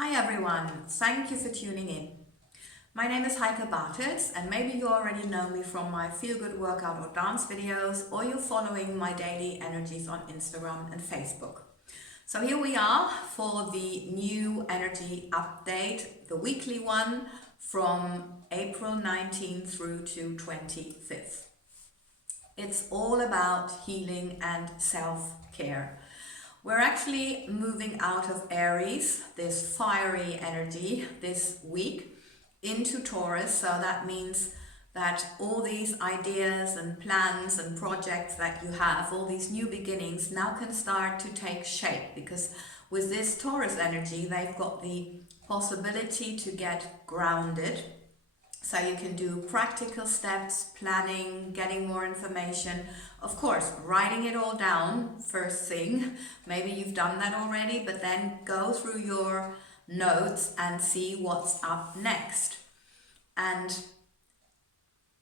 Hi everyone, thank you for tuning in. My name is Heike and maybe you already know me from my feel good workout or dance videos, or you're following my daily energies on Instagram and Facebook. So here we are for the new energy update, the weekly one from April 19th through to 25th. It's all about healing and self-care. We're actually moving out of Aries, this fiery energy, this week into Taurus. So that means that all these ideas and plans and projects that you have, all these new beginnings now can start to take shape, because with this Taurus energy, they've got the possibility to get grounded. So you can do practical steps, planning, getting more information. Of course, writing it all down first thing. Maybe you've done that already, but then go through your notes and see what's up next. And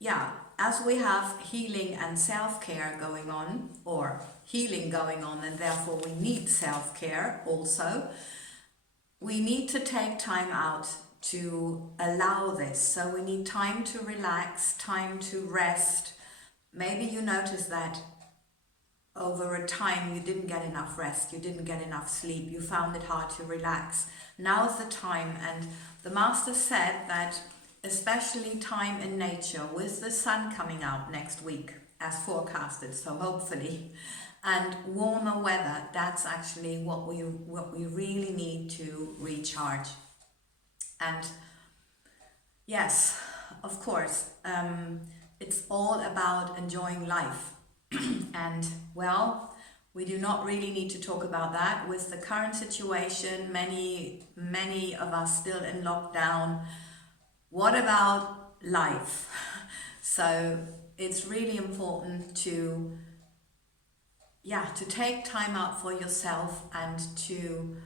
yeah, as we have healing and self-care going on, or healing going on, and therefore we need self-care also, we need to take time out to allow this. So we need time to relax, time to rest. Maybe you notice that over a time you didn't get enough rest, you didn't get enough sleep, you found it hard to relax. Now's the time, and the master said that especially time in nature, with the sun coming out next week as forecasted, so hopefully, and warmer weather, that's actually what we really need to recharge. And yes, of course, it's all about enjoying life. And well, we do not really need to talk about that. With the current situation, many of us still in lockdown. What about life? So it's really important to take time out for yourself and to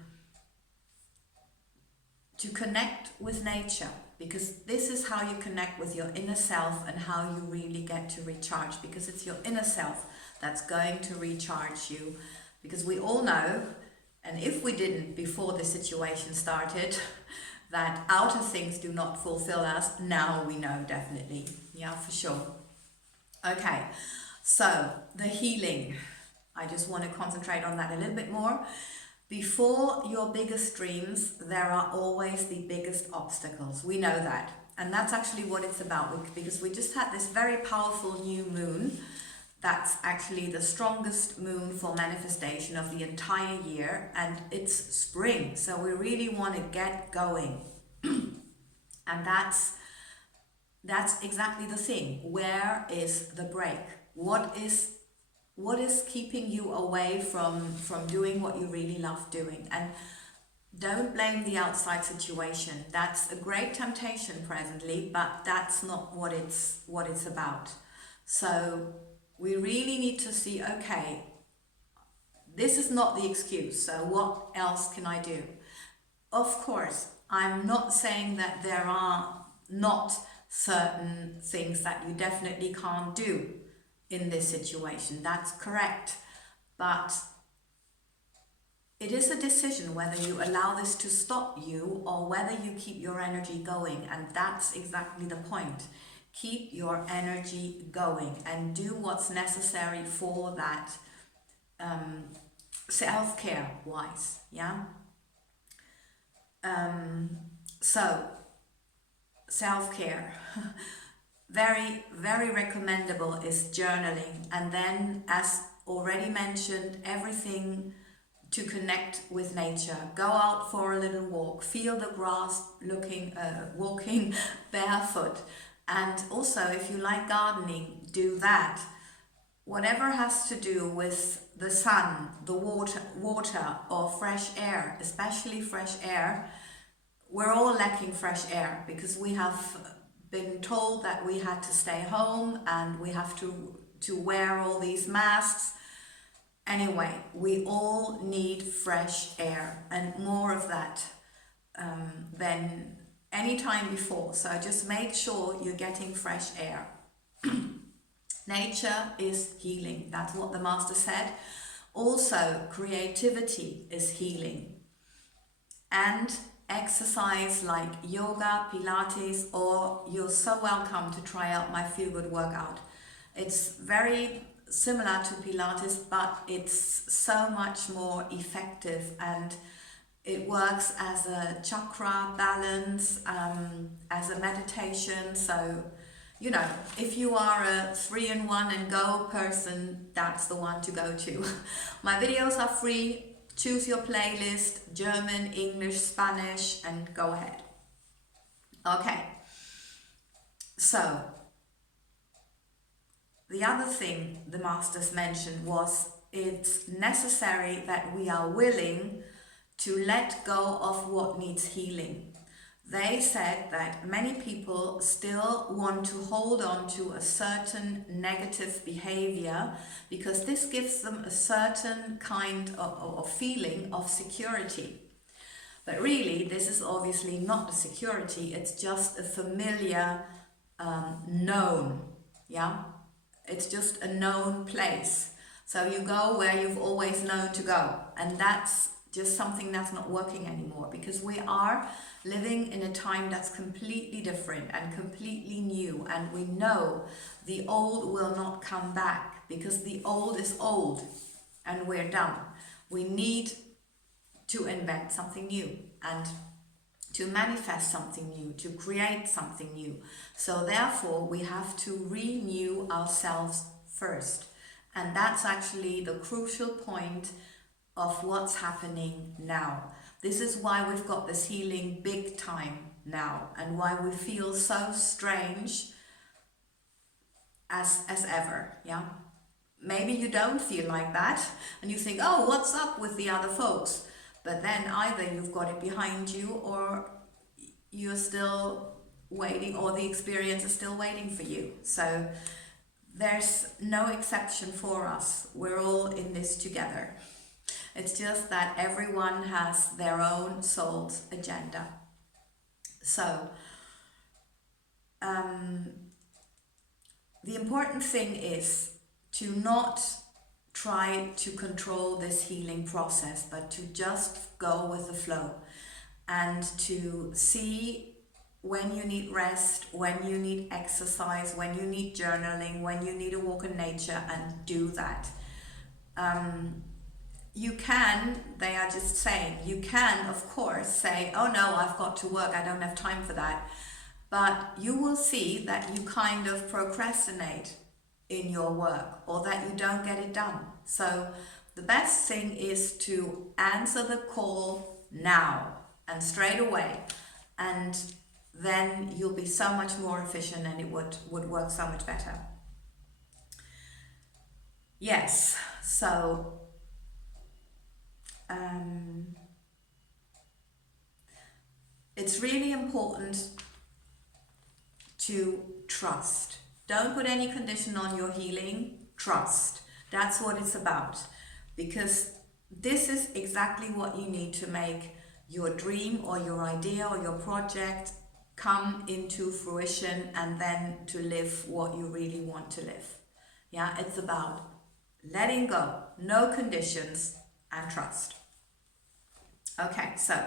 connect with nature, because this is how you connect with your inner self and how you really get to recharge, because it's your inner self that's going to recharge you. Because we all know, and if we didn't before the situation started, that outer things do not fulfill us, now we know definitely. Yeah, for sure. Okay, so the healing. I just want to concentrate on that a little bit more. Before your biggest dreams, there are always the biggest obstacles. We know that. And that's actually what it's about, because we just had this very powerful new moon. That's actually the strongest moon for manifestation of the entire year, and it's spring. So we really want to get going. And that's exactly the thing. Where is the break? What is keeping you away from doing what you really love doing? And don't blame the outside situation. That's a great temptation presently, but that's not what it's about. So we really need to see, okay, this is not the excuse, so what else can I do? Of course, I'm not saying that there are not certain things that you definitely can't do in this situation. That's correct. But it is a decision whether you allow this to stop you or whether you keep your energy going. And that's exactly the point. Keep your energy going and do what's necessary for that, self-care wise. Yeah. So self-care. Very, very recommendable is journaling. And then, as already mentioned, everything to connect with nature. Go out for a little walk, feel the grass, walking barefoot. And also, if you like gardening, do that. Whatever has to do with the sun, the water or fresh air, especially fresh air. We're all lacking fresh air because we have been told that we had to stay home and we have to wear all these masks. Anyway, we all need fresh air, and more of that than any time before. So just make sure you're getting fresh air. Nature is healing. That's what the master said. Also, creativity is healing. And exercise like yoga, Pilates, or you're so welcome to try out my Feel Good workout. It's very similar to Pilates, but it's so much more effective, and it works as a chakra balance, as a meditation. So, you know, if you are a 3-in-1 and go person, that's the one to go to. My videos are free. Choose your playlist, German, English, Spanish, and go ahead. Okay, so the other thing the masters mentioned was it's necessary that we are willing to let go of what needs healing. They said that many people still want to hold on to a certain negative behavior because this gives them a certain kind of feeling of security. But really, this is obviously not a security, it's just a familiar known, yeah? It's just a known place. So you go where you've always known to go, and that's just something that's not working anymore, because we are living in a time that's completely different and completely new, and we know the old will not come back because the old is old and we're done. We need to invent something new and to manifest something new, to create something new. So therefore we have to renew ourselves first, and that's actually the crucial point of what's happening now. This is why we've got this healing big time now, and why we feel so strange as ever, yeah? Maybe you don't feel like that, and you think, oh, what's up with the other folks? But then either you've got it behind you, or you're still waiting, or the experience is still waiting for you. So there's no exception for us. We're all in this together. It's just that everyone has their own soul's agenda. So, the important thing is to not try to control this healing process, but to just go with the flow and to see when you need rest, when you need exercise, when you need journaling, when you need a walk in nature, and do that. You can, they are just saying, you can of course say, oh no, I've got to work, I don't have time for that. But you will see that you kind of procrastinate in your work, or that you don't get it done. So the best thing is to answer the call now and straight away, and then you'll be so much more efficient, and it would work so much better. Yes, so it's really important to trust. Don't put any condition on your healing. Trust. That's what it's about. Because this is exactly what you need to make your dream or your idea or your project come into fruition, and then to live what you really want to live. Yeah, it's about letting go, no conditions, and trust. Okay, so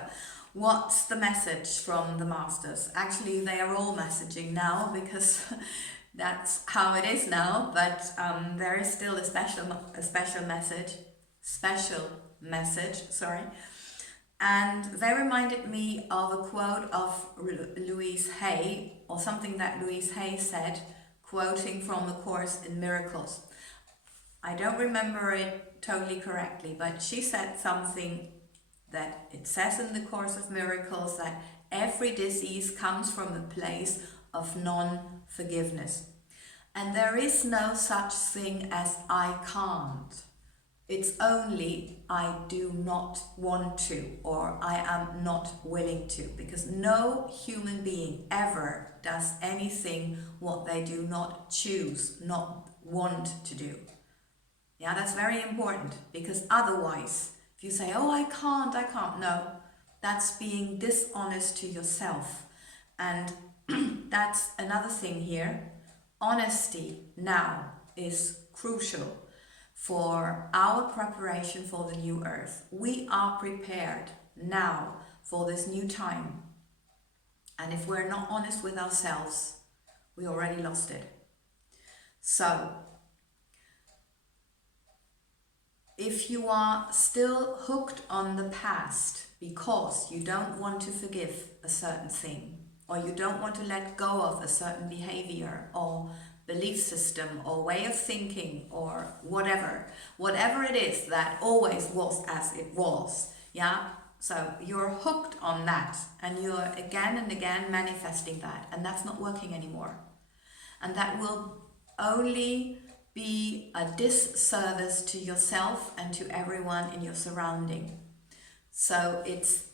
what's the message from the masters? Actually, they are all messaging now, because that's how it is now, but there is still a special message, and they reminded me of a quote of Louise Hay, or something that Louise Hay said, quoting from the Course in Miracles. I don't remember it totally correctly, but she said something that it says in the Course of Miracles that every disease comes from a place of non-forgiveness. And there is no such thing as I can't. It's only I do not want to, or I am not willing to, because no human being ever does anything what they do not choose, not want to do. Yeah, that's very important, because otherwise, if you say, oh, I can't, no, that's being dishonest to yourself. And that's another thing here. Honesty now is crucial for our preparation for the new earth. We are prepared now for this new time. And if we're not honest with ourselves, we already lost it. So, if you are still hooked on the past because you don't want to forgive a certain thing, or you don't want to let go of a certain behavior or belief system or way of thinking or whatever it is that always was as it was, yeah? So you're hooked on that and you're again and again manifesting that, and that's not working anymore. And that will only be a disservice to yourself and to everyone in your surrounding. So it's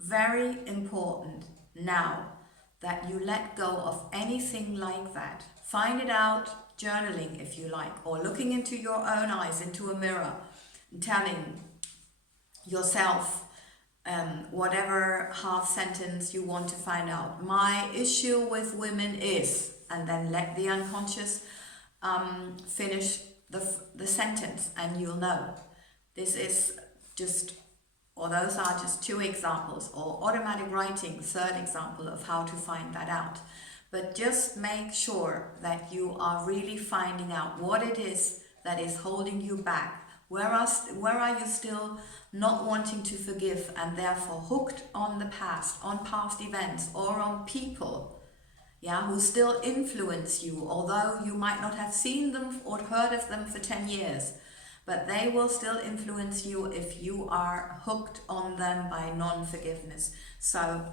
very important now that you let go of anything like that. Find it out journaling if you like, or looking into your own eyes, into a mirror, and telling yourself whatever half sentence you want to find out. My issue with women is, and then let the unconscious finish the sentence, and you'll know. This is just, or those are just two examples, or automatic writing, third example of how to find that out. But just make sure that you are really finding out what it is that is holding you back. Where are you still not wanting to forgive and therefore hooked on the past, on past events, or on people, yeah, who still influence you, although you might not have seen them or heard of them for 10 years, but they will still influence you if you are hooked on them by non-forgiveness. So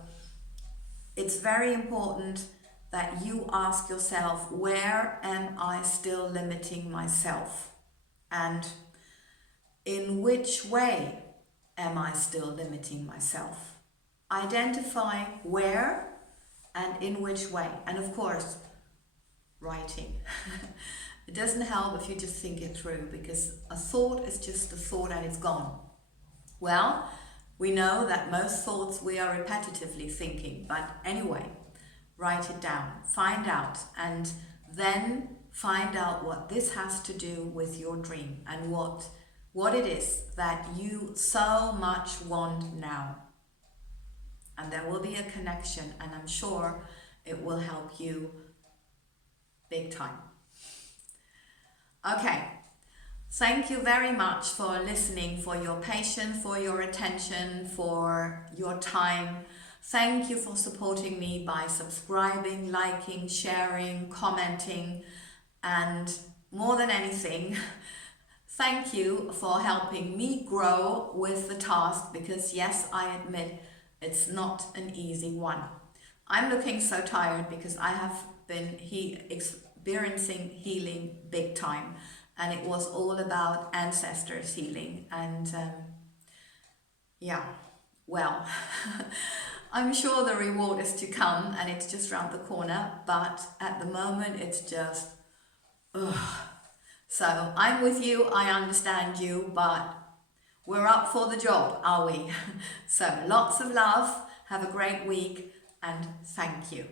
it's very important that you ask yourself, where am I still limiting myself? And in which way am I still limiting myself? Identify where and in which way. And of course, writing. It doesn't help if you just think it through, because a thought is just a thought and it's gone. Well, we know that most thoughts we are repetitively thinking, but anyway, write it down, find out, and then find out what this has to do with your dream and what it is that you so much want now. And there will be a connection, and I'm sure it will help you big time. Okay, thank you very much for listening, for your patience, for your attention, for your time. Thank you for supporting me by subscribing, liking, sharing, commenting, and more than anything, thank you for helping me grow with the task, because yes, I admit it's not an easy one. I'm looking so tired because I have been experiencing healing big time, and it was all about ancestors healing, and yeah, well, I'm sure the reward is to come and it's just around the corner, but at the moment it's just, ugh. So I'm with you, I understand you, but we're up for the job, are we? So lots of love, have a great week, and thank you.